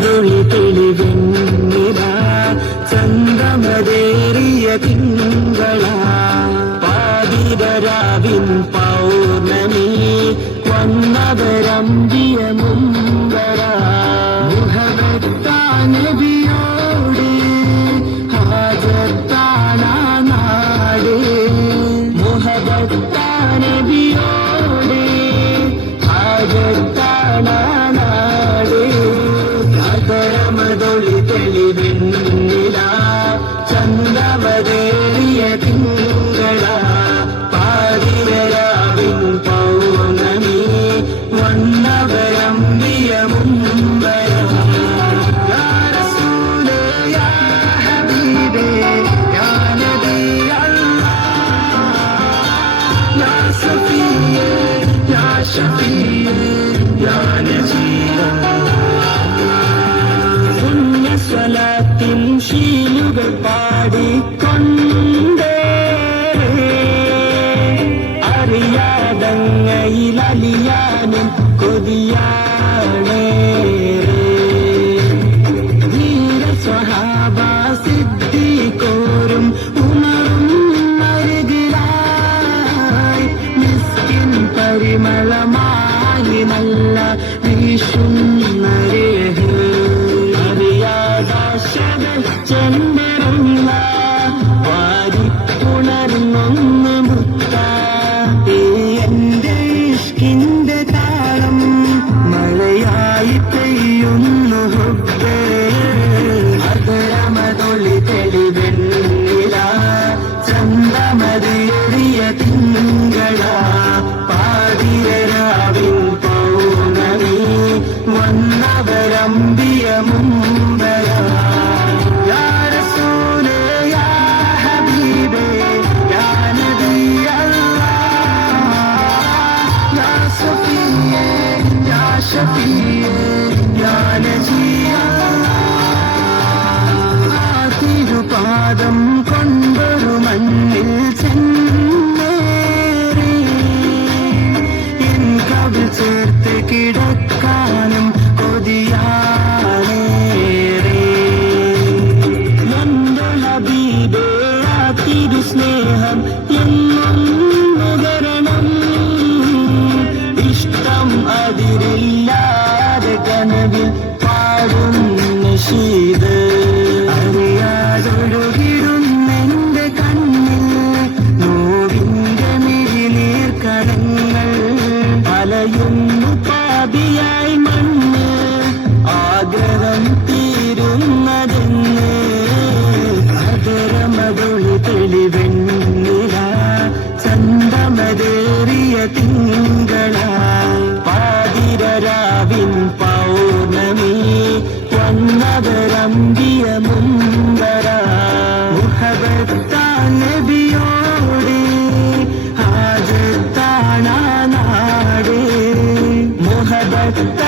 ചന്ദ്രമതൊളി തെളിവെണ്ണില ചന്ദ്രമതേറിയ തിങ്കള പാതിരരാവിൻ പൗർണമി വന്നവരമ്പിയ മുമ്പര മുഹബത്താനബിയോട് ഹാജത്താന നാട് മുഹബത്താനബിയോട് ഹാജത്താന നാട് ചന്ദ്രമതൊളി തെളിവെണ്ണില ചന്ദ്രമതേറിയ തിങ്കള പാതിരരാവിൻ പൗർണമി വന്നവരമ്പിയ മുമ്പരം യാ റസൂലേ യാ ഹബീബേ യാ നബി അല്ലാഹ് യാ സഫിയേ യാ ഷഫീയേ യാ നജീയ സ്വലാത്തിൻ ശീലുകൾ പാടിക്കൊണ്ടേ അറിയാതങ്ങയിലലിയാനും കൊതിയാണേ ധീര സ്വഹാബ സിദ്ദീഖോരും ഉമറും അരികിലായി മിസ്കിൻ പരിമളമായി നല്ല വീശുന്നരേ ചെമ്പരങ്ങ വാരിപ്പുണർന്നൊന്ന് മുത്ത എന്റെ ഇഷ്കിന്റെ താളം മഴയായി പെയ്യുന്നു ഹുബ്ബേ ചന്ദ്രമതൊളി തെളിവെണ്ണില ചന്ദ്രമതേറിയ തിങ്കള പാതിരരാവിൻ പൗർണമി വന്നവരമ്പിയ മുമ്പര തിരുപാദം കൊണ്ടൊരു മണ്ണിൽ ചെന്നേറി എൻ കവിൾ ചേർത്ത് കിടക്കാനും കൊതിയാണേറെ എന്റെ ഹബീബേ ആ തിരു സ്നേഹം എന്നും നുകരണം ഇഷ്ടം അതിരില്ലാതെ കനവിൽ പാടും നശീദ് അറിയാതൊഴുകിടുന്നെന്റെ കണ്ണിൽ നോവിന്റെ മിഴിനീർക്കടങ്ങൾ അലയുന്നു പാപിയായി മണ്ണ് ആഗ്രഹം തീരുന്നതെന്ന് ചന്ദ്രമതൊളി തെളിവെണ്ണില ചന്ദ്രമതേറിയ തിങ്കള പാതിരരാവിൻ പൗർണമി വന്നവരമ്പിയ മുമ്പര മുഹബത്താനബിയോട് ഹാജത്താന നാട് മുഹബത്ത